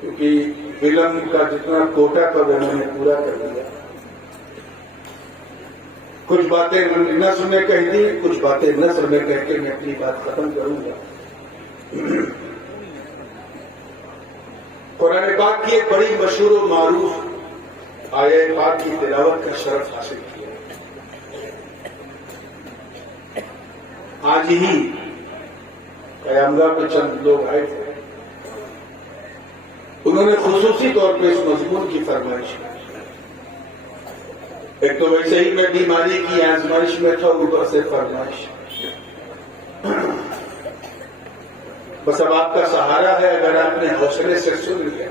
کیونکہ فلم کا جتنا کوٹا تھا وہ میں نے پورا کر دیا. کچھ باتیں نثر میں کہہ دی، کچھ باتیں نثر میں کہہ کے میں اپنی بات ختم کروں گا. قرآن پاک کی ایک بڑی مشہور و معروف آیہ پاک کی تلاوت کا شرف حاصل کیا. آج ہی قیامگاہ پہ چند لوگ آئے تھے، انہوں نے خصوصی طور پہ اس مضمون کی فرمائش کی. ایک تو ویسے ہی میں بیماری کی آزمائش میں تھا، اوپر سے فرمائش. بس اب آپ کا سہارا ہے، اگر آپ نے حوصلے سے سن لیا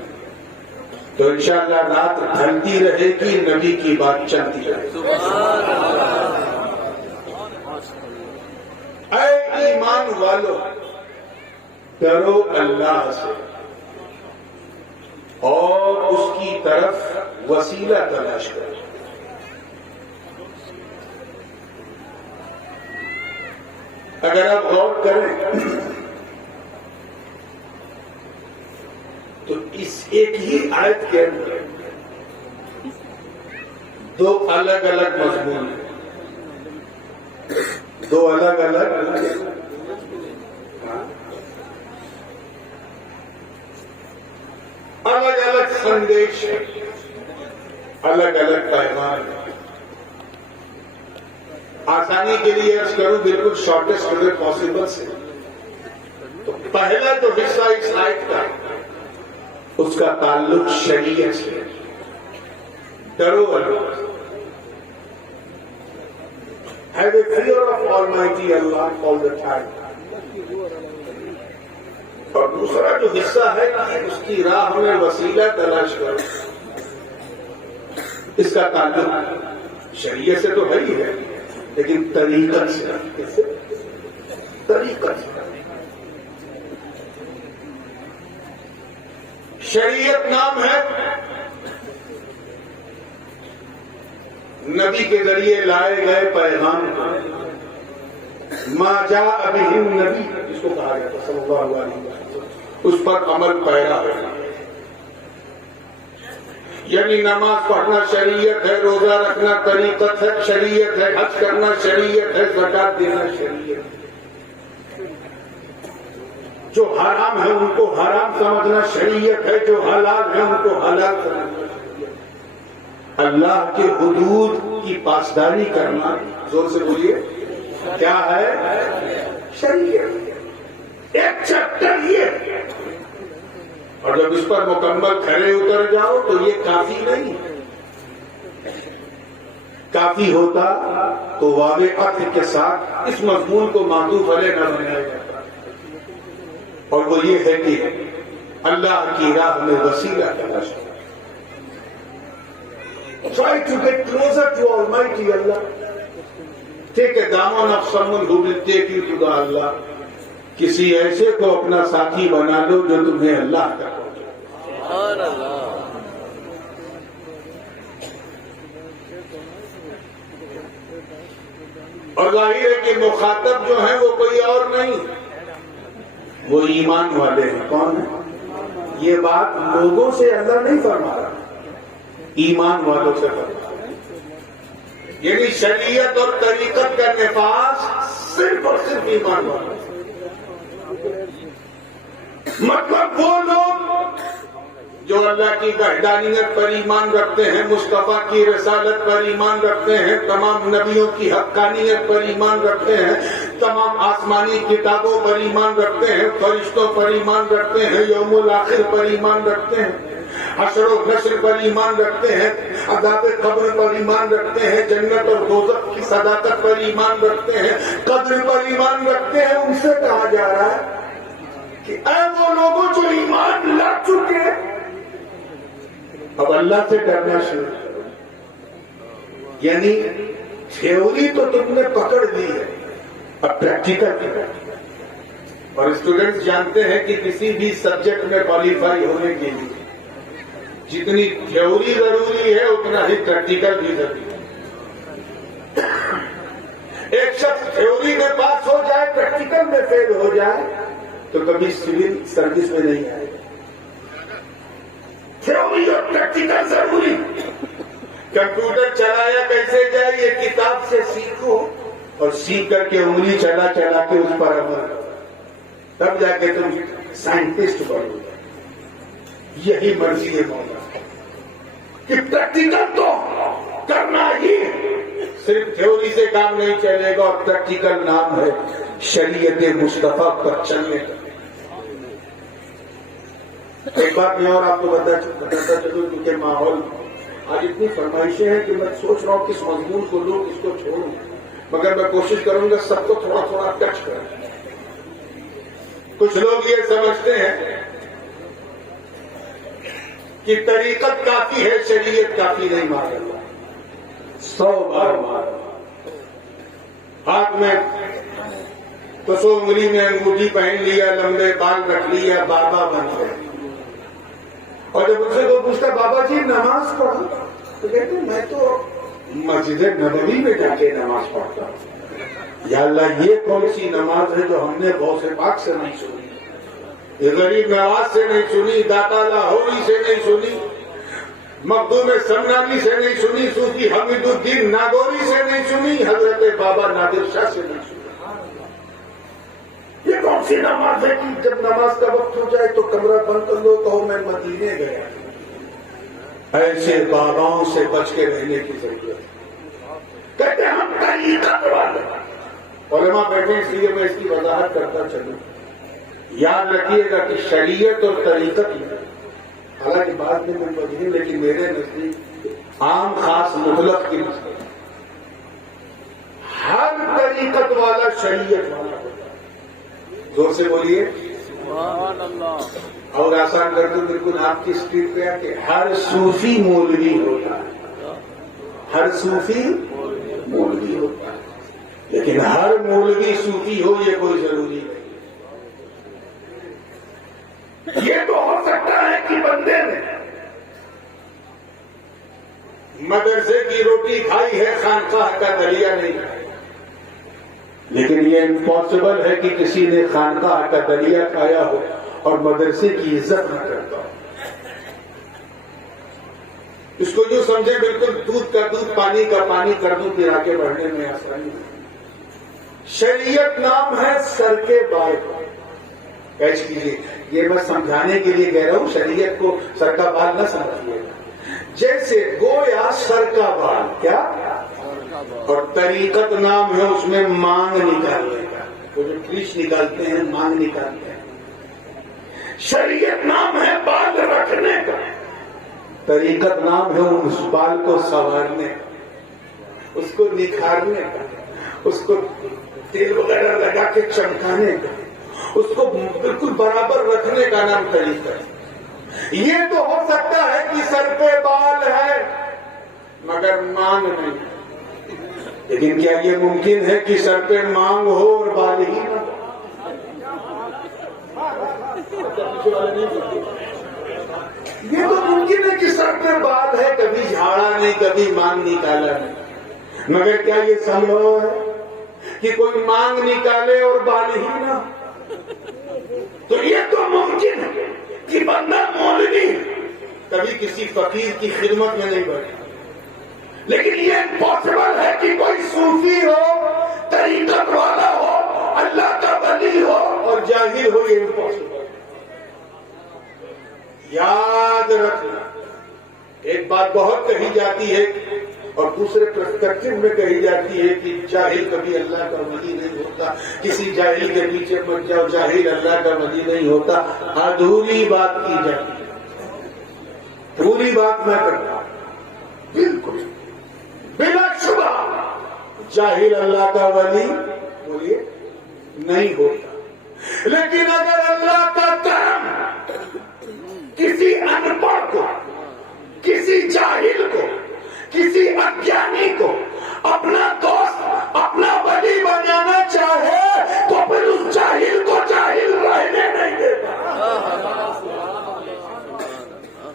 تو انشاءاللہ رات ڈھلتی رہے گی، نبی کی بات چلتی رہے گی. اے ایمان والو، ڈرو اللہ سے اور اس کی طرف وسیلہ تلاش کرو. اگر آپ غور کریں تو اس ایک ہی آیت کے اندر دو الگ الگ مضمون ہیں، دو الگ الگ سندیش، الگ الگ پیغام. آسانی کے لیے عرض کروں بالکل شارٹیسٹ وے پاسبل سے، تو پہلا جو حصہ اس آیت کا اس کا تعلق شریعت سے. ڈرو اللہ، have a fear of Almighty Allah all the time. اور دوسرا جو حصہ ہے اس کی راہ میں وسیلہ تلاش کرو. اس کا تعلق شریعت سے تو ہے ہی ہے، لیکن طریقت سے. طریقت سے شریعت نام ہے نبی کے ذریعے لائے گئے پیغام کو. ما جاء بہ النبی جس کو کہا گیا صلی اللہ علیہ وسلم، اس پر عمل پیرا ہے. یعنی نماز پڑھنا شریعت ہے، روزہ رکھنا طریقت ہے، شریعت ہے، حج کرنا شریعت ہے، زکات دینا شریعت ہے. جو حرام ہے ان کو حرام سمجھنا شریعت ہے، جو حلال ہے ان کو حلال سمجھنا شریعت ہے. اللہ کے حدود کی پاسداری کرنا، زور سے بولیے، کیا ہے؟ شریعت. ایک چیپٹر یہ، اور جب اس پر مکمل کھڑے اتر جاؤ تو یہ کافی نہیں. کافی ہوتا تو واضح عقل کے ساتھ اس مضمون کو معطوف علیہ نہ بنایا جاتا، اور وہ یہ ہے کہ اللہ کی راہ میں وسیلہ تلاش کرو. Try to get closer to Almighty Allah. Take a daman of someone who will take you to the Allah. کسی ایسے کو اپنا ساتھی بنا لو جو تمہیں اللہ کا سبحان اللہ. اور ظاہر ہے کہ مخاطب جو ہیں وہ کوئی اور نہیں، وہ ایمان والے ہیں. کون ہیں؟ یہ بات لوگوں سے اللہ نہیں فرما رہا، ایمان والوں سے فرما رہا. یعنی شریعت اور طریقت کا نفاذ صرف اور صرف ایمان والوں. مطلب وہ لوگ جو اللہ کی وحدانیت پر ایمان رکھتے ہیں، مصطفیٰ کی رسالت پر ایمان رکھتے ہیں، تمام نبیوں کی حقانیت پر ایمان رکھتے ہیں، تمام آسمانی کتابوں پر ایمان رکھتے ہیں، فرشتوں پر ایمان رکھتے ہیں، یوم الآخر پر ایمان رکھتے ہیں، حشر و نشر پر ایمان رکھتے ہیں، عذاب قبر پر ایمان رکھتے ہیں، جنت اور دوزخ کی صداقت پر ایمان رکھتے ہیں، قدر پر ایمان رکھتے ہیں. ان سے کہا جا رہا ہے کہ اے وہ لوگوں جو ایمان لا چکے، اب اللہ سے ڈرنا شروع کرو. یعنی تھیوری تو تم نے پکڑ لی ہے، اب پریکٹیکل کرو. اور اسٹوڈنٹس جانتے ہیں کہ کسی بھی سبجیکٹ میں کوالیفائی ہونے کے لیے جتنی تھیوری ضروری ہے اتنا ہی پریکٹیکل بھی ضروری ہے. ایک شخص تھیوری میں پاس ہو جائے، پریکٹیکل میں فیل ہو جائے تو کبھی سول سروس میں نہیں آئے گا. تھیوری اور پریکٹیکل ضروری. کمپیوٹر چلایا کیسے جائے یہ کتاب سے سیکھو اور سیکھ کر کے انگلی چلا چلا کے اس پر عمل کرو, تب جا کے تم سائنٹسٹ بنو گے. یہی مرضی ہے مولا کہ پریکٹیکل تو کرنا ہی, صرف تھیوری سے کام نہیں چلے گا. اور پریکٹیکل نام ہے شریعت مصطفیٰ پر چلنے کا. ایک بات میں اور آپ کو بتاتا چلوں, کیونکہ ماحول آج اتنی فرمائشیں ہیں کہ میں سوچ رہا ہوں کس مضمون کو لوں, کس کو چھوڑوں, مگر میں کوشش کروں گا سب کو تھوڑا تھوڑا ٹچ کریں. کچھ لوگ یہ سمجھتے ہیں کہ طریقت کافی ہے, شریعت کافی نہیں. مارا 100 بار مارا, ہاتھ میں کسو انگلی میں انگوٹھی پہن لیا, لمبے بال رکھ لیا, بابا بن گئے. اور جب ان سے کوئی پوچھتا بابا جی نماز پڑھو, تو کہتے میں تو مسجد نبوی میں جا کے نماز پڑھتا ہوں. یا اللہ یہ کون سی نماز ہے جو ہم نے غوث پاک سے نہیں سنی, یہ غریب نواز سے نہیں سنی, داتا لاہوری سے نہیں سنی, مخدوم سمنانی سے نہیں سنی, صوفی حمید الدین ناگوری سے نہیں سنی, حضرت بابا نادر شاہ سے نہیں سنی. یہ کون سی نماز ہے کہ جب نماز کا وقت ہو جائے تو کمرہ بند کر لو تو میں مدینے گیا. ایسے باباؤں سے بچ کے رہنے کی ضرورت ہے. کہتے ہیں ہم طریقت والے علماء بیٹھے, اس لیے میں اس کی وضاحت کرتا چلوں. یاد رکھیے گا کہ شریعت اور طریقت, حالانکہ بعد میں وجہ, لیکن میرے نزدیک عام خاص مطلق کی مسئلہ. ہر طریقت والا شریعت والا ہوتا ہے. زور سے بولیے سبحان اللہ. اور آسان کر دوں بالکل آپ کی اسپیڈ پہ آ کہ ہر صوفی مولوی ہوتا ہے. ہر صوفی مولوی ہوتا ہے, لیکن ہر مولوی صوفی ہو یہ کوئی ضروری نہیں. یہ تو ہو سکتا ہے کہ بندے نے مدرسے کی روٹی کھائی ہے, خانقاہ کا دلیا نہیں کھایا. لیکن یہ امپاسبل ہے کہ کسی نے خانقاہ کا دلیا کھایا ہو اور مدرسے کی عزت نہ کرتا ہو. اس کو یوں سمجھے بالکل دودھ کا دودھ, پانی کا پانی کر دوں پھر آگے بڑھنے میں آسانی. شریعت نام ہے سر کے بال کا. کیچ کیجیے, یہ میں سمجھانے کے لیے کہہ رہا ہوں, شریعت کو سر کا بال نہ سمجھیے. جیسے گویا سر کا بال کیا, اور طریقت نام ہے اس میں مانگ نکالنے کا. وہ جو کریش نکالتے ہیں مانگ نکالتے ہیں. شریعت نام ہے بال رکھنے کا, طریقت نام ہے اس بال کو سنوارنے کا, اس کو نکھارنے کا, اس کو تیل وغیرہ لگا کے چمکانے کا, اس کو بالکل برابر رکھنے کا نام طریقہ ہے. یہ تو ہو سکتا ہے کہ سر پہ بال ہے مگر مانگ نہیں, لیکن کیا یہ ممکن ہے کہ سر پہ مانگ ہو اور بال ہی نہ؟ یہ تو ممکن ہے کہ سر پہ بال ہے, کبھی جھاڑا نہیں, کبھی مانگ نکالا نہیں, مگر کیا یہ سمبھو ہے کہ کوئی مانگ نکالے اور بال ہی نہ؟ تو یہ تو ممکن ہے کہ بندہ مولوی کبھی کسی فقیر کی خدمت میں نہیں بیٹھا, لیکن یہ امپاسبل ہے کہ کوئی صوفی ہو, طریقت والا ہو, اللہ کا ولی ہو اور جاہل ہو. یہ امپاسبل. یاد رکھنا, ایک بات بہت کہی جاتی ہے اور دوسرے پرسپیکٹو میں کہی جاتی ہے کہ جاہل کبھی اللہ کا ولی نہیں ہوتا. کسی جاہل کے پیچھے مت جاؤ, جاہل اللہ کا ولی نہیں ہوتا. ادھوری بات کی جاتی ہے, پوری بات میں کرتا ہوں. بالکل بلا شبہ جاہل اللہ کا ولی بولیے نہیں ہوتا. لیکن اگر اللہ کا کرم کسی ان پڑھ کو, کسی جاہل کو, کسی اجانی کو اپنا دوست, اپنا ولی بنانا چاہے تو پھر اس جاہل کو جاہل رہنے نہیں دیتا.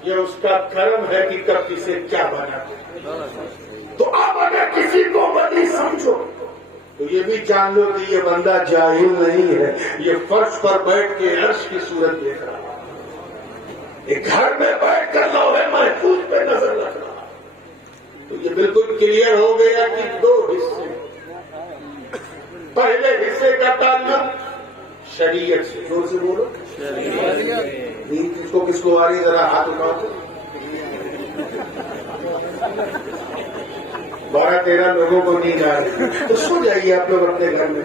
یہ اس کا کرم ہے کہ کب کسے کیا بنا. تو اب اگر کسی کو ولی سمجھو تو یہ بھی جان لو کہ یہ بندہ جاہل نہیں ہے, یہ فرش پر بیٹھ کے عرش کی صورت دیکھ رہا ہے. ایک گھر میں بیٹھ کر لوہے محفوظ پہ نظر رکھ رہا، تو یہ بالکل کلیئر ہو گیا کہ دو حصے، پہلے حصے کا تعلق شریعت سے، زور سے بولو نیند کس کو آ رہی ہے، ذرا ہاتھ اٹھاؤ تو 12-13 لوگوں کو نیند آ رہی ہے، تو سو جائیے آپ لوگ اپنے گھر میں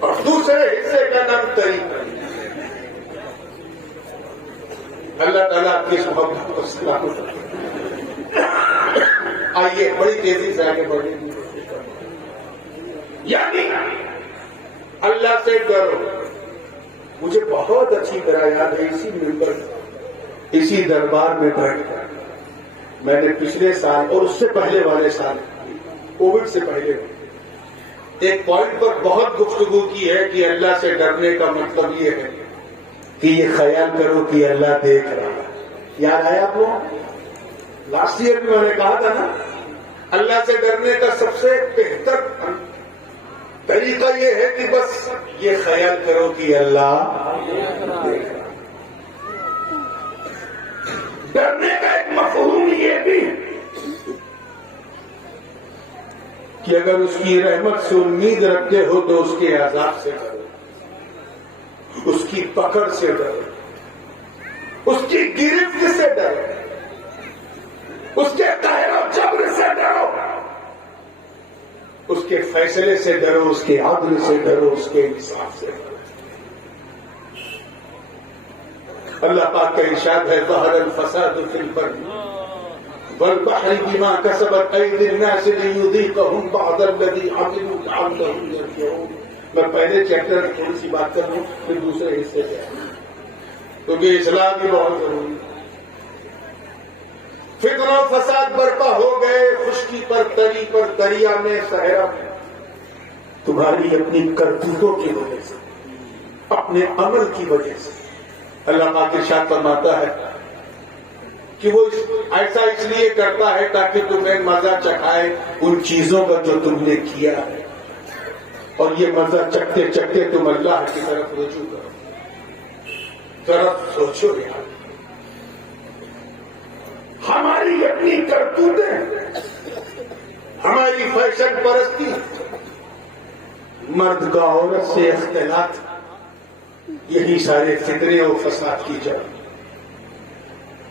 اور دوسرے حصے کا نام طریقہ۔ اللہ تعالیٰ آپ کی اس محبت کو سلامت رکھے۔ آئیے بڑی تیزی سے آگے بڑھیں گے، یعنی اللہ سے ڈرو۔ مجھے بہت اچھی طرح یاد ہے، اسی ممبر اسی دربار میں بیٹھ کر میں نے پچھلے سال اور اس سے پہلے والے سال کووڈ سے پہلے ایک پوائنٹ پر بہت گفتگو کی ہے کہ اللہ سے ڈرنے کا مطلب یہ ہے کہ یہ خیال کرو کہ اللہ دیکھ رہا ہے۔ یاد آیا آپ لوگ؟ لاسٹ ایئر بھی میں نے کہا تھا نا، اللہ سے ڈرنے کا سب سے بہتر طریقہ یہ ہے کہ بس یہ خیال کرو کہ اللہ دیکھ رہا ہے۔ ڈرنے کا ایک مفہوم یہ بھی ہے کہ اگر اس کی رحمت سے امید رکھتے ہو تو اس کے عذاب سے ڈرو، اس کی پکڑ سے ڈرو، اس کی گرفت سے ڈرو، اس کے قہر و جبر سے ڈرو، اس کے فیصلے سے ڈرو، اس کے عدل سے ڈرو، اس کے انصاف سے ڈرو۔ اللہ پاک کا ارشاد ہے ظہر الفساد فی البر والبحر بما کسبت ایدی الناس لیذیقہم بعض الذی عملوا لعلہم یرجعون۔ میں پہلے چیپٹر کی تھوڑی سی بات کر لوں پھر دوسرے حصے پہ کیونکہ اصلاح بھی بہت ضروری ہے۔ فتنہ و فساد برپا ہو گئے، خشکی پر تری پر دریا میں صحرا میں، تمہاری اپنی کرتوتوں کی وجہ سے، اپنے عمل کی وجہ سے۔ اللہ پاک ارشاد فرماتا ہے کہ وہ ایسا اس لیے کرتا ہے تاکہ تمہیں مزہ چکھائے ان چیزوں کا جو تم نے کیا ہے، اور یہ مزہ چکھتے چکھتے تم اللہ کی طرف رجوع کرو۔ طرف سوچو یار، ہماری اپنی کرتوتیں، ہماری فیشن پرستی، مرد کا عورت سے اختلاط، یہی سارے فتنے اور فساد کی جڑ۔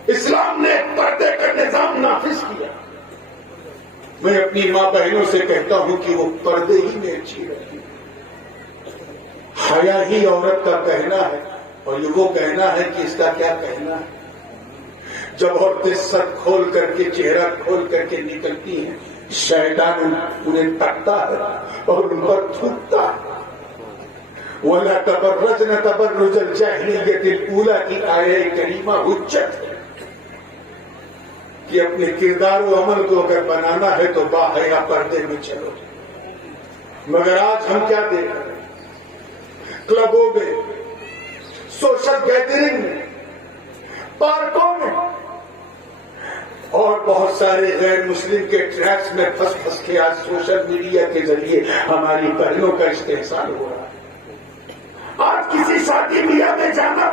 اسلام نے پردے کا نظام نافذ کیا۔ میں اپنی ماں بہنوں سے کہتا ہوں کہ وہ پردے ہی میں اچھی رہتی، حیا ہی عورت کا کہنا ہے، اور یہ وہ کہنا ہے کہ اس کا کیا کہنا ہے۔ جب عورتیں سر کھول کر کے، چہرہ کھول کر کے نکلتی ہیں، شیطان انہیں تکتا ہے اور ان پر تھوکتا ہے۔ وَلَا تَبَرَّجْنَ تَبَرُّجَ الْجَاهِلِيَّةِ الْأُولَىٰ کی آیہ کریمہ حجت ہے کہ اپنے کردار و عمل کو اگر بنانا ہے تو باحیا پردے میں چلو۔ مگر آج ہم کیا دیکھ رہے ہیں؟ کلبوں میں، سوشل گیدرنگ میں، پارکوں میں، اور بہت سارے غیر مسلم کے ٹریپس میں پھنس کے آج سوشل میڈیا کے ذریعے ہماری بہنوں کا استحصال ہو رہا ہے۔ آج کسی شادی بیاہ میں جانا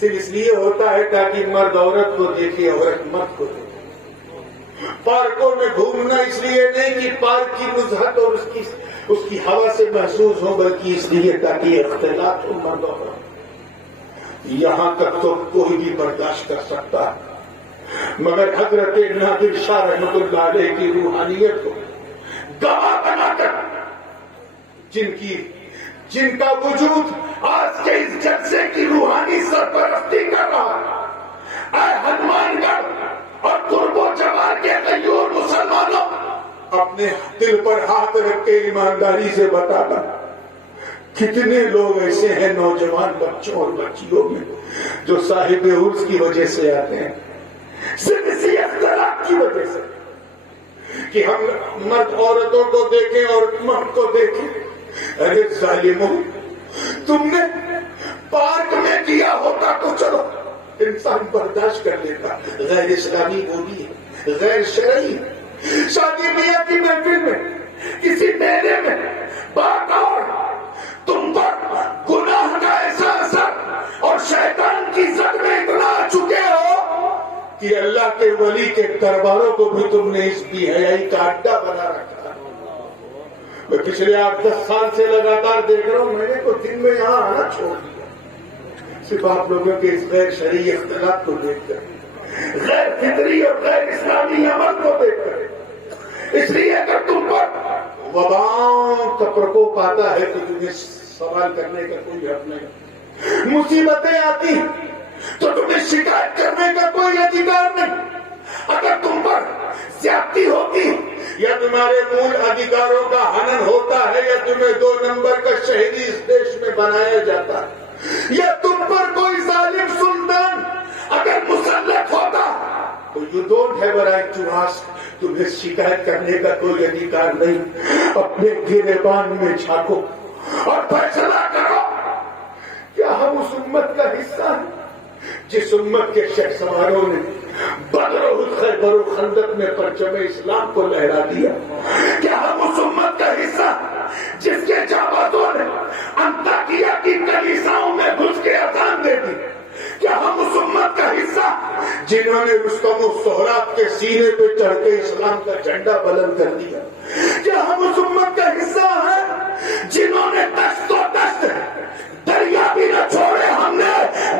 صرف اس لیے ہوتا ہے تاکہ مرد عورت کو دیکھے، عورت مرد کو دیکھے۔ پارکوں میں گھومنا اس لیے نہیں کہ پارک کی نزہت اور اس کی ہوا سے محسوس ہو، بلکہ اس لیے تاکہ اختلاط ہو مرد عورت۔ یہاں تک تو کوئی بھی برداشت کر سکتا ہے، مگر حضرت نادر شاہ رحمت اللہ علیہ کی روحانیت کو گواہ بنا کر، جن کا وجود آج کے اس جلسے کی روحانی سرپرستی کر رہا ہے، اے ہنومان گڑھ اور قرب و جوار کے غیور مسلمانوں، اپنے دل پر ہاتھ رکھ کے ایمانداری سے بتانا کتنے لوگ ایسے ہیں نوجوان بچوں اور بچیوں میں جو صاحب عرس کی وجہ سے آتے ہیں، صرف اسی اختلاف کی وجہ سے کہ ہم مرد عورتوں کو دیکھیں اور مرد کو دیکھیں۔ ارے ظالموں، تم نے پارک میں کیا ہوتا تو چلو انسان برداشت کر لیتا، غیر اسلامی بولی ہے، غیر شرعی ہے۔ شادی بیاہ کی محفل میں، کسی میلے میں، باقاعدہ تم پر گناہ کے ولی کے درباروں کو بھی تم نے اس بے حیائی کا اڈا بنا رکھا. میں پچھلے 8-10 سال سے لگاتار دیکھ رہا ہوں, میں نے تو دن میں یہاں آنا چھوڑ دیا صرف آپ لوگوں کے اس غیر شرعی اختلاف کو دیکھ کر, غیر فطری اور غیر اسلامی عمل کو دیکھ کر. اس لیے اگر تم پر وباؤں کا پرکوپ آتا ہے تو تمہیں سوال کرنے کا کوئی حق نہیں. مصیبتیں آتی تو تمہیں شکایت کرنے کا کوئی ادھیکار نہیں. اگر تم پر زیادتی ہوتی یا تمہارے مول ادھیکاروں کا ہنن ہوتا ہے یا تمہیں 2 نمبر کا شہری اس دیش میں بنایا جاتا ہے یا تم پر کوئی ظالم سلطان اگر مسلط ہوتا تو you don't have a right to ask. تمہیں شکایت کرنے کا کوئی ادھیکار نہیں. اپنے گریبان میں جھانکو اور فیصلہ کرو کیا ہم اس امت کا حصہ ہیں جس امت کے شہ سواروں نے بدر و خیبر و خندق میں پرچم اسلام کو لہرا دیا؟ کیا ہم اس امت کا حصہ جس کے جابازوں نے انطاکیہ کی کلیساؤں میں گھس کے اذان دے دی؟ کیا ہم اس امت کا حصہ جنہوں نے رستم و سہراب کے سینے پہ چڑھ کے اسلام کا جھنڈا بلند کر دیا؟ کیا ہم اس امت کا حصہ ہیں جنہوں نے دشت و دشت دریا بھی نہ چھوڑے ہم نے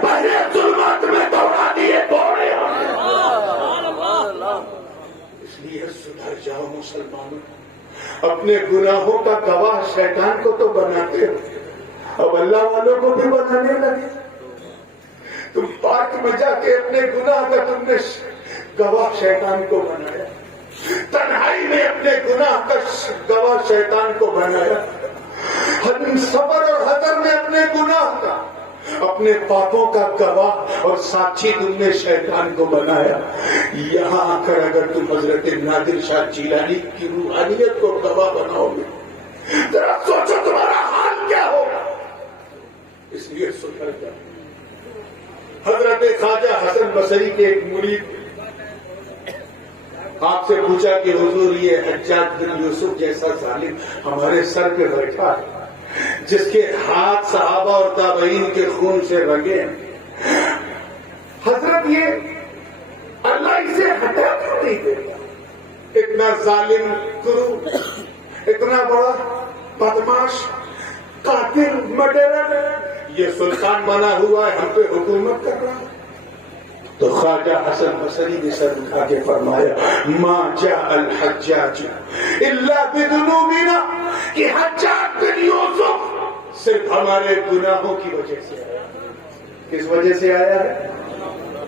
بحر ظلمات میں دوڑا دیے دوڑے ہم نے؟ اس لیے سدھر جاؤ مسلمانوں. اپنے گناہوں کا گواہ شیطان کو تو بناتے ہو, اب اللہ والوں کو بھی بنانے لگے. تم پارک میں جا کے اپنے گناہ کا تم نے گواہ شیطان کو بنایا, تنہائی میں اپنے گناہ کا گواہ شیطان کو بنایا, صبر اور حذر میں اپنے گناہ کا اپنے پاپوں کا گواہ اور ساتھی تم نے شیطان کو بنایا. یہاں آ کر اگر تم حضرت نادر شاہ جیلانی کی روحانیت کو گواہ بناؤ گے ذرا سوچو تمہارا حال کیا ہوگا. اس لیے سدھر جاؤ. حضرت خواجہ حسن بصری کے ایک مرید آپ سے پوچھا کہ حضور یہ حجاج بن یوسف جیسا ظالم ہمارے سر پہ بیٹھا ہے جس کے ہاتھ صحابہ اور تابعین کے خون سے رنگے ہیں, حضرت یہ اللہ اسے ہٹا کیوں نہیں دیتا؟ اتنا ظالم گرو, اتنا بڑا بدماش, قاتل, مرڈرر یہ سلطان بنا ہوا ہے, ہم پہ حکومت کر رہا ہے. تو خواجہ حسن بصری نے سر اٹھا کے فرمایا ما جاء الحجاج الا بذنوبنا, کہ حجاج بن یوسف صرف ہمارے گناہوں کی وجہ سے آیا. کس وجہ سے آیا ہے؟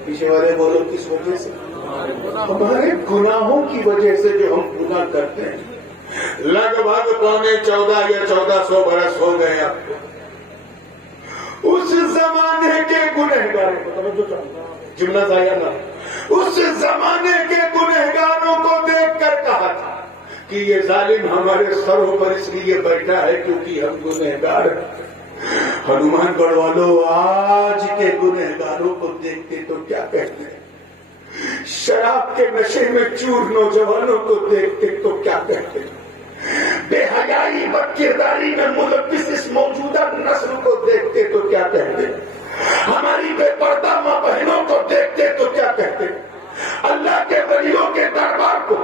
پیچھے والے بولو کس وجہ سے؟ ہمارے گناہوں کی وجہ سے جو ہم گناہ کرتے ہیں. لگ بھگ 14 یا 1400 برس ہو گئے آپ کو. اس زمانے کے گنہگاروں, جملہ ضائع نہ, اس زمانے کے گنہگاروں کو دیکھ کر کہا تھا کہ یہ ظالم ہمارے سروں پر اس لیے بیٹھا ہے کیونکہ ہم گنہگار ہیں. ہنومان گڑھ والوں آج کے گنہگاروں کو دیکھتے تو کیا کہتے ہیں؟ شراب کے نشے میں چور نوجوانوں کو دیکھتے تو کیا کہتے ہیں؟ بے حیائی بد کرداری میں ملوث اس موجودہ نسل کو دیکھتے تو کیا کہتے ہیں؟ ہماری بے پردہ ماں بہنوں کو دیکھتے تو کیا کہتے ہیں؟ اللہ کے ولیوں کے دربار کو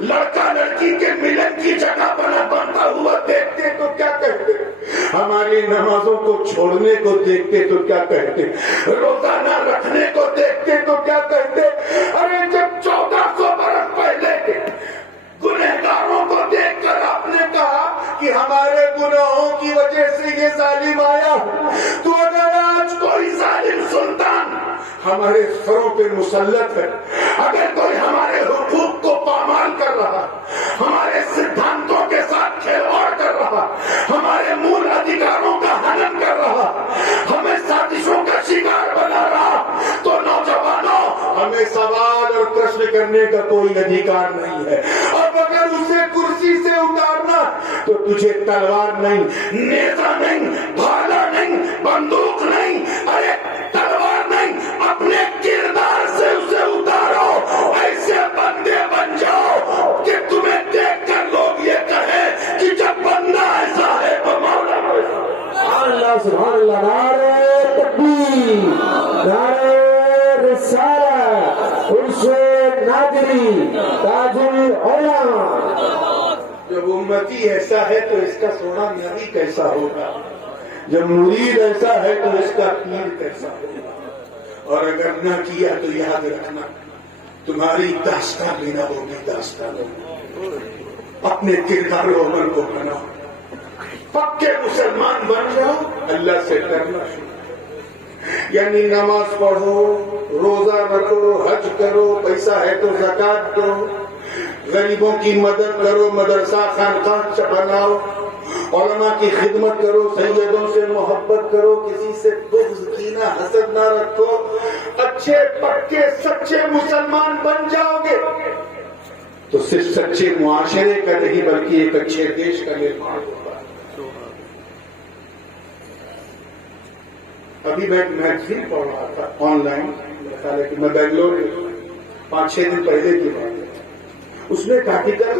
لڑکا لڑکی کے ملن کی جگہ بنتا ہوا دیکھتے تو کیا کہتے ہیں؟ ہماری نمازوں کو چھوڑنے کو دیکھتے تو کیا کہتے ہیں؟ روزانہ رکھنے کو دیکھتے تو کیا کہتے ہیں؟ ارے جب 1400 برس پہلے کے گنہگاروں کو دیکھ کر آپ نے کہا کہ ہمارے گناہوں کی وجہ سے یہ ظالم آیا, تو اگر آج کوئی ظالم سلطان ہمارے سروں پہ مسلط ہے, اگر کوئی ہمارے حقوق کو پامال کر رہا, ہمارے سدھانتوں کے ساتھ کھلواڑ کر رہا, ہمارے مول ادھیکاروں کا ہنن کر رہا, ہمیں سازشوں کا شکار بنا رہا, تو نوجوانوں ہمیں سوال اور پرشن کرنے کا کوئی ادھیکار نہیں ہے. اب اگر اسے کرسی سے اتارنا تو تجھے تلوار نہیں, نیزہ نہیں, بھالا نہیں, بندوق نہیں, ارے تلوار نہیں, اپنے کردار سے اسے اتارو. ایسے بندے بن جاؤ کہ تمہیں دیکھ کر لوگ یہ کہیں کہ جب بندہ ایسا ہے تو مولا اللہ سبحان اللہ. نعرہ تکبیر, نعرہ رسالہ, قادری تاج العلماء. جب امتی ایسا ہے تو اس کا سونا نبی کیسا ہوگا؟ جب مرید ایسا ہے تو اس کا پیر کیسا ہوگا؟ اور اگر نہ کیا تو یاد رکھنا تمہاری داستان بھی نہ ہوگی. داستان اپنے کردار و عمل کو بناؤ، پکے مسلمان بن جاؤ، اللہ سے ڈرنا شروع، یعنی نماز پڑھو، روزہ رکھو، حج کرو، پیسہ ہے تو زکات دو، غریبوں کی مدد کرو، مدرسہ خانقاہ بناؤ، علماء کی خدمت کرو، سیدوں سے محبت کرو، کسی سے بغض کینہ حسد نہ رکھو. اچھے پکے سچے مسلمان بن جاؤ گے تو صرف سچے معاشرے کا نہیں بلکہ ایک اچھے دیش کا نرمان ہوگا. ابھی میں میگزین پڑھ رہا تھا آن لائن، میں بنگلور 5-6 دن پہلے کی بات ہے. اس میں کاتیگر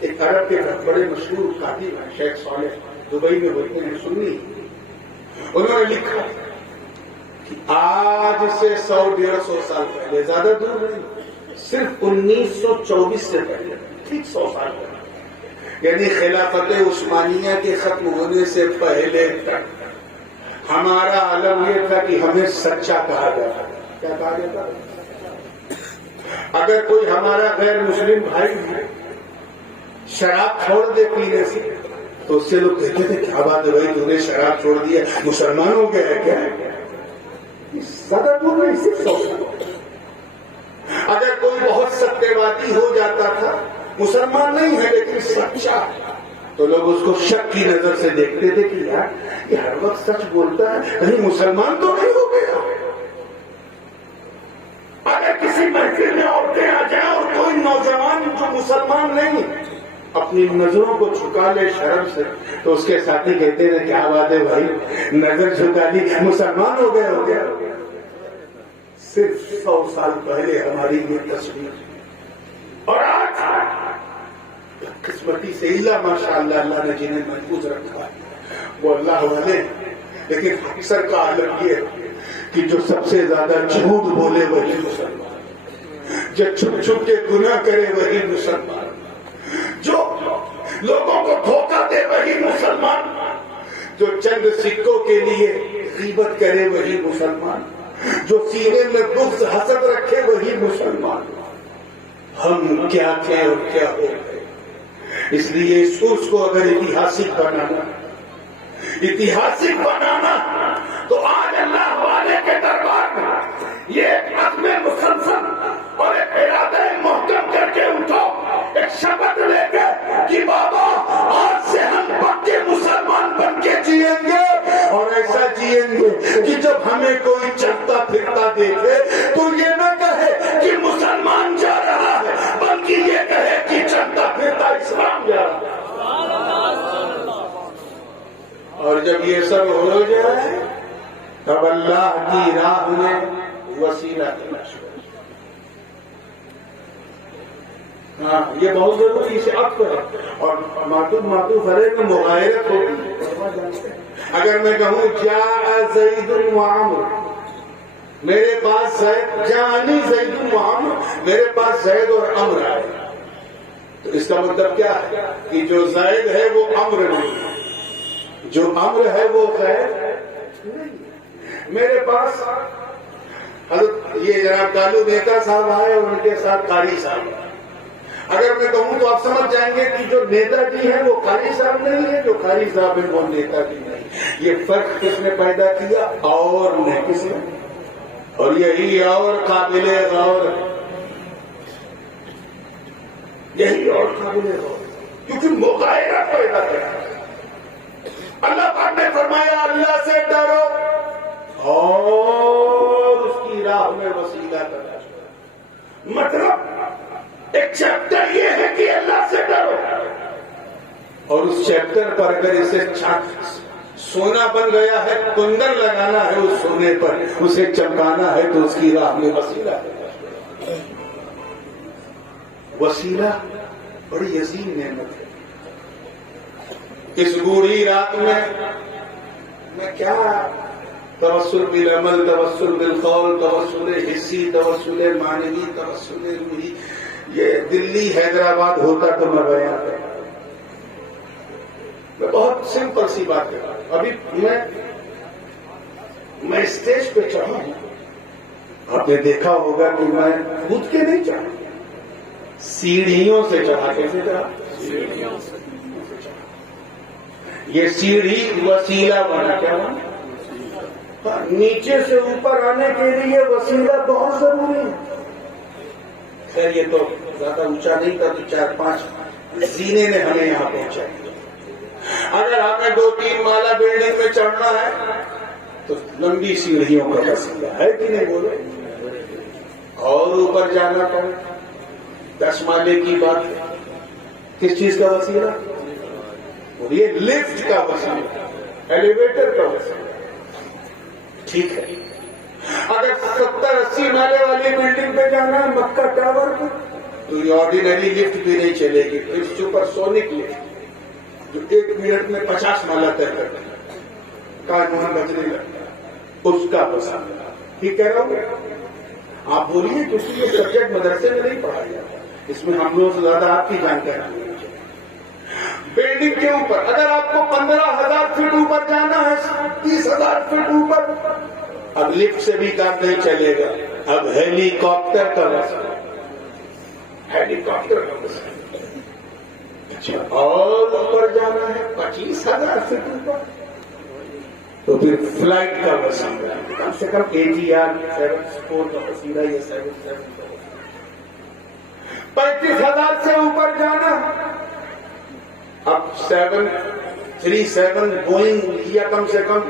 ایک عرب کے بڑے مشہور کاتب ہیں شیخ صالح، دبئی میں ہوتے ہیں، سنی. انہوں نے لکھا کہ آج سے 100-150 سال پہلے، زیادہ دور نہیں، صرف 1924 سے پہلے، ٹھیک 100 سال پہلے، یعنی خلافت عثمانیہ کے ختم ہونے سے پہلے تک ہمارا عالم یہ تھا کہ ہمیں سچا کہا جاتا. کیا کہا جاتا؟ اگر کوئی ہمارا غیر مسلم بھائی شراب چھوڑ دے پینے سے تو اس سے لوگ کہتے تھے کیا بات ہے بھائی، تو نے شراب چھوڑ دیا، مسلمان ہو گیا ہے کیا؟ زیادہ دور نہیں، صرف 100 سال. اگر کوئی بہت ستیہوادی ہو جاتا تھا، مسلمان نہیں ہے لیکن سچا، تو لوگ اس کو شک کی نظر سے دیکھتے تھے کہ یار یہ ہر وقت سچ بولتا ہے، کہیں مسلمان تو نہیں ہو گیا. اگر کسی محفل میں عورتیں آ جائیں اور کوئی نوجوان جو مسلمان نہیں اپنی نظروں کو جھکا لے شرم سے، تو اس کے ساتھی کہتے ہیں کیا بات ہے بھائی، نظر جھکا لی، مسلمان ہو گیا. صرف 100 سال پہلے ہماری یہ تصویر، اور آج قسمتی سے اللہ ماشاء اللہ، اللہ نے جنہیں محفوظ رکھا ہے وہ اللہ والے. لیکن اکثر کا عالم یہ ہے کہ جو سب سے زیادہ جھوٹ بولے وہی مسلمان، جو چھپ چھپ کے گناہ کرے وہی مسلمان، جو لوگوں کو دھوکہ دے وہی مسلمان، جو چند سکوں کے لیے غیبت کرے وہی مسلمان، جو سینے میں بغض حسد رکھے وہی مسلمان. ہم کیا تھے اور کیا ہو گئے. اس لیے اس عرس کو اگر اتہاسک بنانا تو آج اللہ والے کے دربار میں یہ ایک عزم مسلسل اور ایک ارادہ محکم کر کے اٹھو، ایک شپت لے کے کہ بابا آج سے ہم پکے مسلمان بن کے جیئیں گے، اور ایسا جیئیں گے کہ جب ہمیں کوئی چلتا پھرتا دیکھے تو یہ نہ کہے کہ مسلمان جا رہا ہے، بلکہ یہ کہے کہ چلتا پھرتا اسلام جا رہا ہے. اور جب یہ سب ہو جائے تب اللہ کی راہ میں وسیلہ تلاش کریں. ہاں یہ بہت ضروری سے اب ہے. اور معطوف علیہ میں مغایرت ہوتی. اگر میں کہوں جاء زید و عمرو، میرے پاس زید، جانی زید و عمرو، میرے پاس زید اور عمرو آئے، تو اس کا مطلب کیا ہے کہ جو زید ہے وہ عمرو نہیں، جو عمرو ہے وہ زید نہیں. میرے پاس حضرت یہ جناب کالو نیتا صاحب آئے اور ان کے ساتھ قاری صاحب. اگر میں کہوں تو آپ سمجھ جائیں گے کہ جو نیتا جی ہیں وہ قاری صاحب نہیں ہے، جو قاری صاحب ہے وہ نیتا جی نہیں. یہ فرق کس نے پیدا کیا؟ اور نے. کس نے؟ اور یہی اور قابل غور، یہی اور قابل غور، کیونکہ مغایرہ پیدا کرتا ہے. اللہ پاک نے فرمایا اللہ سے ڈرو اور اس کی راہ میں وسیلہ تلاش کرو. مطلب ایک چیپٹر یہ ہے کہ اللہ سے ڈرو، اور اس چیپٹر پر اگر اسے سونا بن گیا ہے، کندن لگانا ہے اس سونے پر، اسے چمکانا ہے تو اس کی راہ میں وسیلہ تلاش کرو. وسیلہ بڑی عظیم نعمت ہے. اس گوڑھی رات میں کیا توسل بالعمل، توسل بالقول، توسل حسی، توسل معنوی، توسل روحی، یہ دلی حیدرآباد ہوتا تو میں بیان کرتا. میں بہت سمپل سی بات کر رہا ہوں. ابھی میں اسٹیج پہ چڑھا ہوں. آپ نے دیکھا ہوگا کہ میں کود کے نہیں چڑھا, سیڑھیوں سے چڑھا. کیسے چڑھا؟ یہ سیڑھی وسیلہ بنا. کیا بنا؟ نیچے سے اوپر آنے کے لیے وسیلہ بہت ضروری ہے. خیر یہ تو زیادہ اونچا نہیں تھا, تو 4-5 زینے نے ہمیں یہاں پہنچا. اگر ہمیں 2-3 مالا بلڈنگ میں چڑھنا ہے تو لمبی سیڑھیوں کا وسیلہ ہے کہ نہیں بولو, اور اوپر جانا پڑے. 10 مالے کی بات ہے, کس چیز کا وسیلہ؟ اور یہ لفٹ کا وسیلہ, ایلیویٹر کا وسیلہ. ٹھیک ہے, اگر 70-80 مالے والی بلڈنگ پہ جانا ہے مکہ ٹاور پہ, تو یہ آرڈینری لفٹ بھی نہیں چلے گی. اس سپر سونک لفٹ جو 1 منٹ میں 50 مالا طے کرتا ہے, کانون بجنے لگتا ہے, اس کا وسیلہ. ٹھیک کہہ رہا ہوں؟ آپ بولیے, کیونکہ یہ سبجیکٹ مدرسے میں نہیں پڑھا جاتا, اس میں ہم لوگوں سے زیادہ آپ کی جانکاری ہے. بلڈنگ کے اوپر اگر آپ کو 15,000 فٹ اوپر جانا ہے, 30,000 فٹ اوپر, اب لفٹ سے بھی کام نہیں چلے گا. اب ہیلی کاپٹر کا وسیلہ, ہیلی کاپٹر کا وسیلہ. اچھا, اور اوپر جانا ہے 25,000 فٹ اوپر, تو پھر فلائٹ کا وسیلہ, کم سے کم ATR 74 کا وسیلہ, یہ 77 کا وسیلہ. 35,000 سے اوپر جانا, اب 737 بوئنگ یا کم سے کم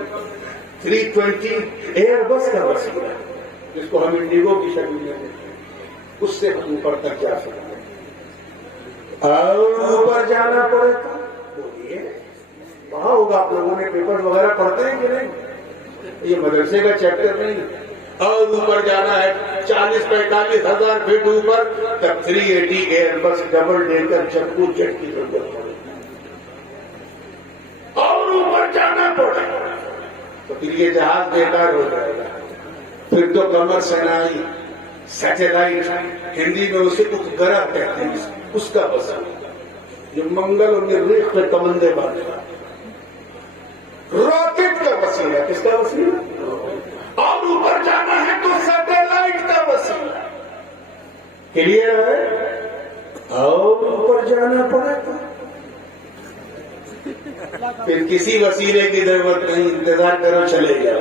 320 ایئر بس کا وسیلہ, جس کو ہم انڈیگو کی شکل میں دیتے ہیں, اس سے ہم اوپر تک جا سکتے ہیں. اور اوپر جانا پڑے تو وہاں ہوگا. آپ لوگوں نے پیپر وغیرہ پڑھتے ہیں کہ نہیں؟ یہ مدرسے کا چیپٹر نہیں. اور اوپر جانا ہے 40-45,000 فٹ اوپر, تب 380 ایئر بس ڈبل ڈیکر چکو جیٹ کی ضرورت پڑے. اور اوپر جانا پڑے تو پھر یہ جہاز بیکار ہو جائے گا. پھر تو قمر صناعی, سیٹلائٹ, ہندی میں اسے اپگرہ کہتے ہیں, اس کا وسیلہ, جو منگل اور مریخ پہ کمندے باندھے گا. راکٹ کا وسیلہ, کس کا وسیلہ؟ اور اوپر جانا ہے تو سیٹلائٹ کا وسیلہ. کلیئر ہے؟ اور اوپر جانا پڑے تو پھر کسی وسیلے کی ضرورت نہیں, انتظار کرو چلے جاؤ.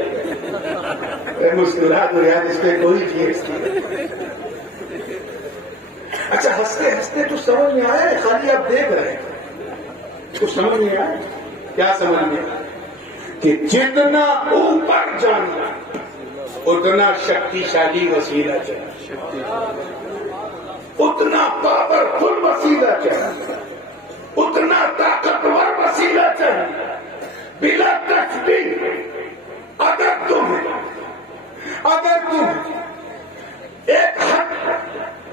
مسکرا دو یار, اس پہ کوئی چیز نہیں. اچھا, ہنستے ہنستے تو سمجھ میں آیا, خالی آپ دیکھ رہے ہیں, کچھ سمجھ میں آیا؟ کیا سمجھ میں آیا؟ کہ جتنا اوپر جانا اتنا شکتیشالی وسیلہ چاہیے, اتنا پاورفل وسیلہ چاہیے, اتنا طاقتور وسیلہ چاہیے. بلا تشبیہ, اگر تم ایک حد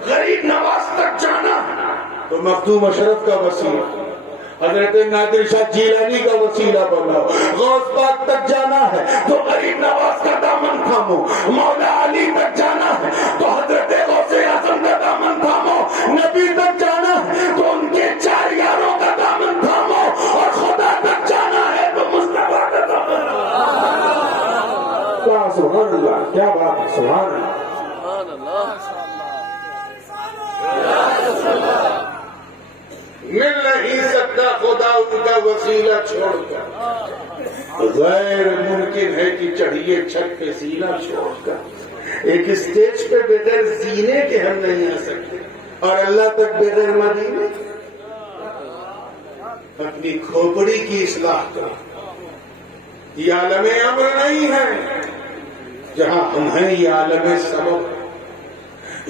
غریب نواز تک جانا تو مخدوم اشرف کا وسیلہ, حضرت نادر شاہ جیلانی کا وسیلہ بناؤ. غوث پاک تک جانا ہے تو غریب نواز کا دامن تھامو. مولا علی تک جانا ہے تو حضرت غوث اعظم کا دامن تھامو. نبی تک جانا ہے تو ان کے 4 یاروں کا دامن تھامو. اور خدا تک جانا ہے تو مصطفیٰ کا دامن تھامو. سبحان اللہ, کیا بات ہے, سبحان اللہ. مل نہیں سکتا خدا ان کا وسیلہ چھوڑ کر. غیر ممکن ہے کہ چڑھیے چھت پہ زینہ چھوڑ کر. ایک اسٹیج پہ بغیر زینے کے ہم نہیں آ سکتے, اور اللہ تک بغیر مدینے. اپنی کھوپڑی کی اصلاح کرو. یہ عالم امر نہیں ہے جہاں ہم ہیں, یہ عالم سبب.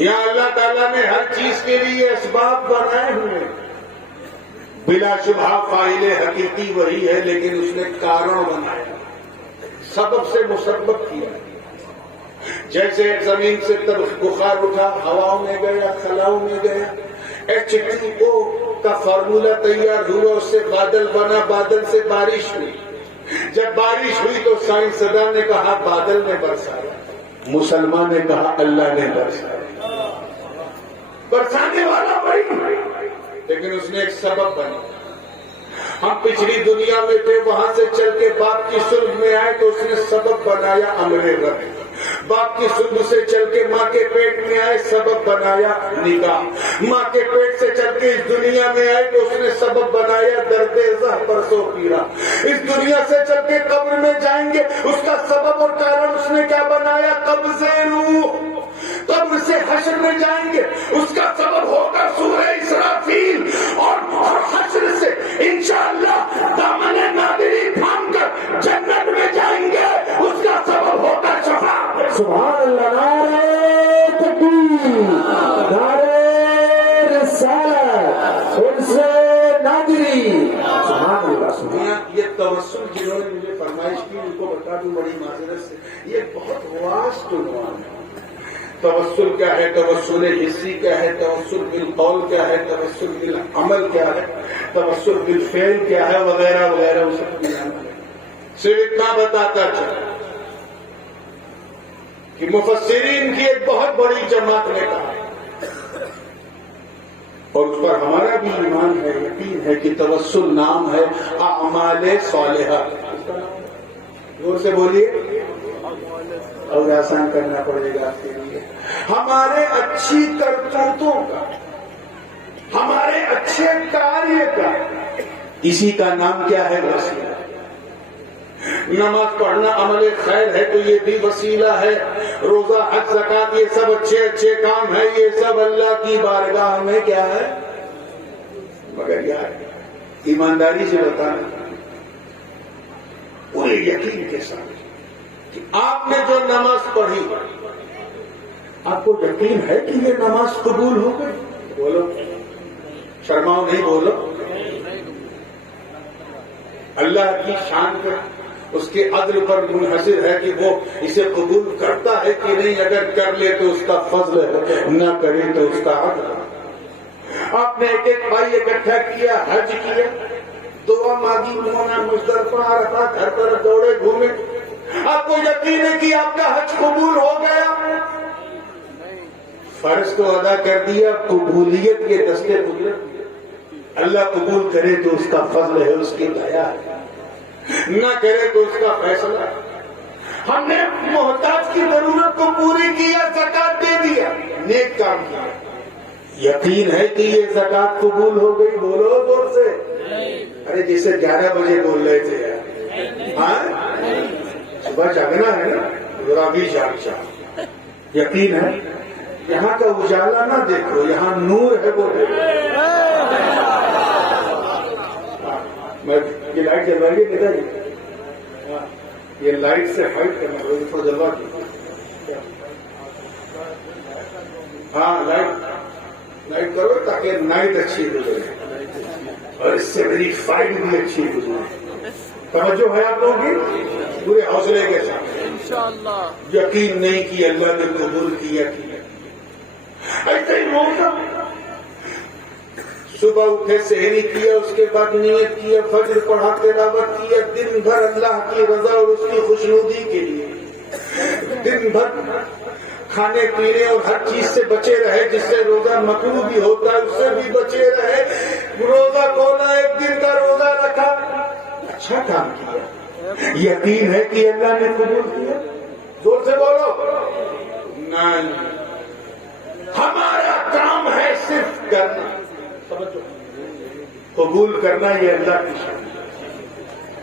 یہاں اللہ تعالیٰ نے ہر چیز کے لیے اسباب بنائے ہوئے. بلا شبہ فاعل حقیقی وہی ہے, لیکن اس نے کارن بنایا, سبب سے مسبب کیا. جیسے زمین سے تب بخار اٹھا, ہواؤں میں گیا, خلاؤں میں گیا, H2O کا فارمولا تیار ہوا, اس سے بادل بنا, بادل سے بارش ہوئی. جب بارش ہوئی تو سائنسداں نے کہا بادل نے برسایا, مسلمان نے کہا اللہ نے برسایا. برسانے والا بھائی، لیکن اس نے ایک سبب بنا. ہم پچھلی دنیا میں تھے، وہاں سے چل کے باپ کی صلب میں آئے تو اس نے سبب بنایا امر رب. باپ کی صلب سے چل کے ماں کے پیٹ میں آئے، سبب بنایا نگاہ. ماں کے پیٹ سے چل کے اس دنیا میں آئے تو اس نے سبب بنایا درد زہ پرسو پیرا. اس دنیا سے چل کے قبر میں جائیں گے، اس کا سبب اور کارن اس نے کیا بنایا؟ قبض روح. قبر سے حشر میں جائیں گے، اس کا سبب ہوگا سورہ اسرافیل. اور حشر سے انشاءاللہ دامن نادری تھام کر جنت میں جائیں گے، اس کا سبب ہوگا شفاعت. سبحان اللہ. نعرہ تکبیر، نعرہ رسالت، عرس نادری. سبحان اللہ. سبحان یہ توسل جنہوں نے مجھے فرمائش کی ان کو بتا دوں بڑی معذرت سے، یہ بہت واسط عنوان ہے. توسل کیا ہے، توسل حسی کیا ہے، توسل بالقول کیا ہے، توسل بالعمل کیا ہے، توسل بالفعل کیا ہے، وغیرہ وغیرہ. وہ سب صرف اتنا بتاتا چلا کہ مفسرین کی ایک بہت بڑی جماعت نے کہا، اور اس پر ہمارا بھی ایمان ہے، یقین ہے کہ توسل نام ہے اعمال صالحہ. زور سے بولیے اور آسان کرنا پڑے گا آپ کے لیے. ہمارے اچھی کرتوتوں کا، ہمارے اچھے کاریہ کا، اسی کا نام کیا ہے؟ وسیلہ. نماز پڑھنا عمل خیر ہے تو یہ بھی وسیلہ ہے. روزہ حج زکات یہ سب اچھے اچھے کام ہے، یہ سب اللہ کی بارگاہ میں کیا ہے؟ مگر یار ایمانداری سے بتانا پورے یقین کے ساتھ کہ آپ نے جو نماز پڑھی، آپ کو یقین ہے کہ یہ نماز قبول ہو گئی؟ بولو، شرماؤ نہیں، بولو. اللہ کی شان پر، اس کے عدل پر منحصر ہے کہ وہ اسے قبول کرتا ہے کہ نہیں. اگر کر لے تو اس کا فضل ہے، نہ کرے تو اس کا عدل. آپ نے ایک ایک بھائی اکٹھا کیا، حج کیا، دعا مانگی، مونا مزدلفہ رکھا، گھر پر دوڑے گھومے. آپ کو یقین ہے کہ آپ کا حج قبول ہو گیا؟ فرض تو ادا کر دیا، قبولیت کے دستے قدرت. اللہ قبول کرے تو اس کا فضل ہے، اس کی دیا ہے، نہ کرے تو اس کا فیصلہ. ہم نے محتاج کی ضرورت کو پوری کیا، زکات دے دیا، نیک کام کیا. یقین ہے کہ یہ زکات قبول ہو گئی؟ بولو زور سے. ارے جیسے 11 بجے بول رہے تھے یار. ہاں صبح جاگنا ہے نا، ذرا بھی جاگ. یقین ہے؟ یہاں کا اجالا نہ دیکھو، یہاں نور ہے وہ دیکھو. میں یہ لائٹ جلوائیے کدھر ہے؟ یہ لائٹ سے ہائٹ کرنا جلوا کی. ہاں لائٹ کرو تاکہ نائٹ اچھی گزرے اور اس سے میری فائٹ بھی اچھی گزرے. توجہ ہے آپ لوگوں کی؟ پورے حوصلے کے ساتھ انشاءاللہ. یقین نہیں کہ اللہ نے قبول کیا. ایسے ہی موقع صبح اٹھے، سحری کیا، اس کے بعد نیت کیا، فجر پڑھا، تلاوت کیا، دن بھر اللہ کی رضا اور اس کی خوشنودی کے لیے، دن بھر کھانے پینے اور ہر چیز سے بچے رہے جس سے روزہ مکروہ بھی ہوتا ہے، اس سے بھی بچے رہے. روزہ کھولا، ایک دن کا روزہ رکھا، اچھا کام کیا. یقین ہے کہ اللہ نے قبول کیا؟ زور سے بولو. نہیں، ہمارا کام ہے صرف کرنا. قبول کرنا یہ اللہ کی شان ہے.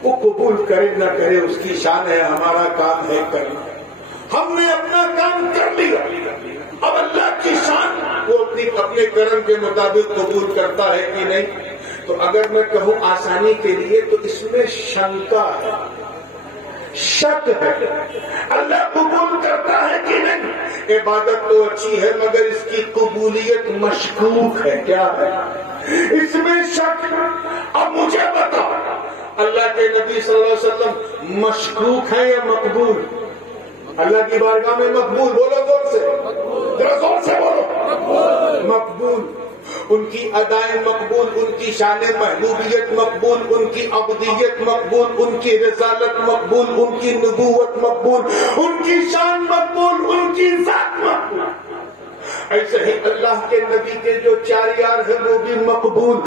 وہ قبول کرے نہ کرے اس کی شان ہے، ہمارا کام ہے کرنا. ہم نے اپنا کام کر لیا، اب اللہ کی شان وہ اپنے کرم کے مطابق قبول کرتا ہے کہ نہیں. تو اگر میں کہوں آسانی کے لیے تو اس میں شنکا ہے، شک ہے. اللہ قبول کرتا ہے کہ نہیں؟ عبادت تو اچھی ہے مگر اس کی قبولیت مشکوک ہے. کیا ہے؟ اس میں شک. اب مجھے بتا، اللہ کے نبی صلی اللہ علیہ وسلم مشکوک ہے یا مقبول؟ اللہ کی بارگاہ میں مقبول. بولو زور سے، ذرا زور سے بولو. مقبول. ان کی ادائیں مقبول، ان کی شان محبوبیت مقبول، ان کی عبدیت مقبول، ان کی رسالت مقبول، ان کی نبوت مقبول، ان کی شان مقبول، ان کی ذات مقبول. ایسے ہی اللہ کے نبی کے جو 4 یار ہیں وہ بھی مقبول